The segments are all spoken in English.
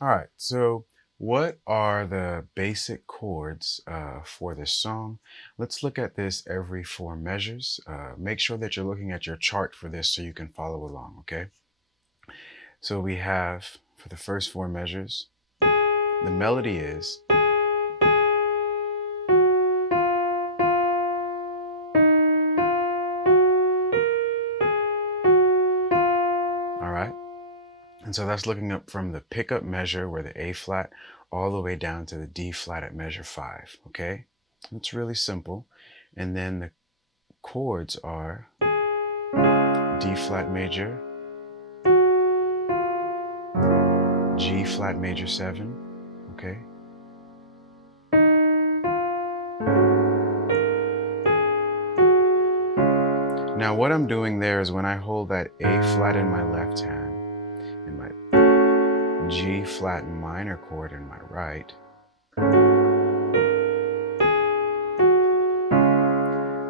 All right, so what are the basic chords for this song? Let's look at this every four measures. Make sure that you're looking at your chart for this so you can follow along, okay? So we have, for the first four measures, the melody is, all right? And so that's looking up from the pickup measure where the A flat all the way down to the D flat at measure 5, okay? It's really simple. And then the chords are D flat major, G flat major 7, okay? Now what I'm doing there is when I hold that A flat in my left hand and my G flat minor chord in my right,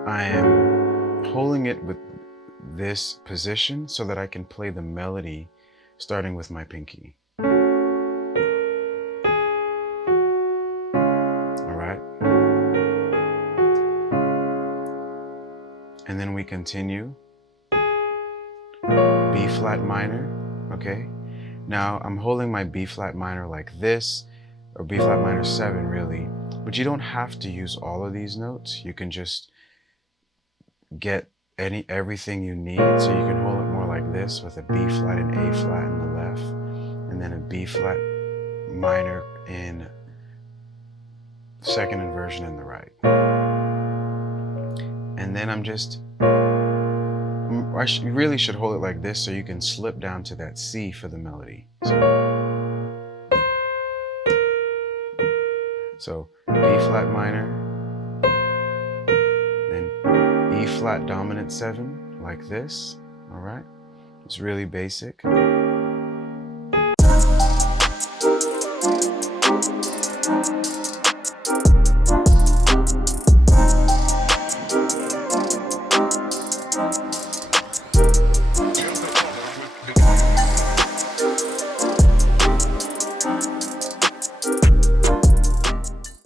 I am holding it with this position so that I can play the melody starting with my pinky. All right? And then we continue. B flat minor, okay? Now I'm holding my B flat minor like this, or B flat minor 7 really, but you don't have to use all of these notes. You can just get everything you need, so you can hold it more like this with a B flat and A flat in the left, and then a B flat minor in second inversion in the right. And then you really should hold it like this so you can slip down to that C for the melody. So B flat minor, then E flat dominant 7, like this, all right? It's really basic.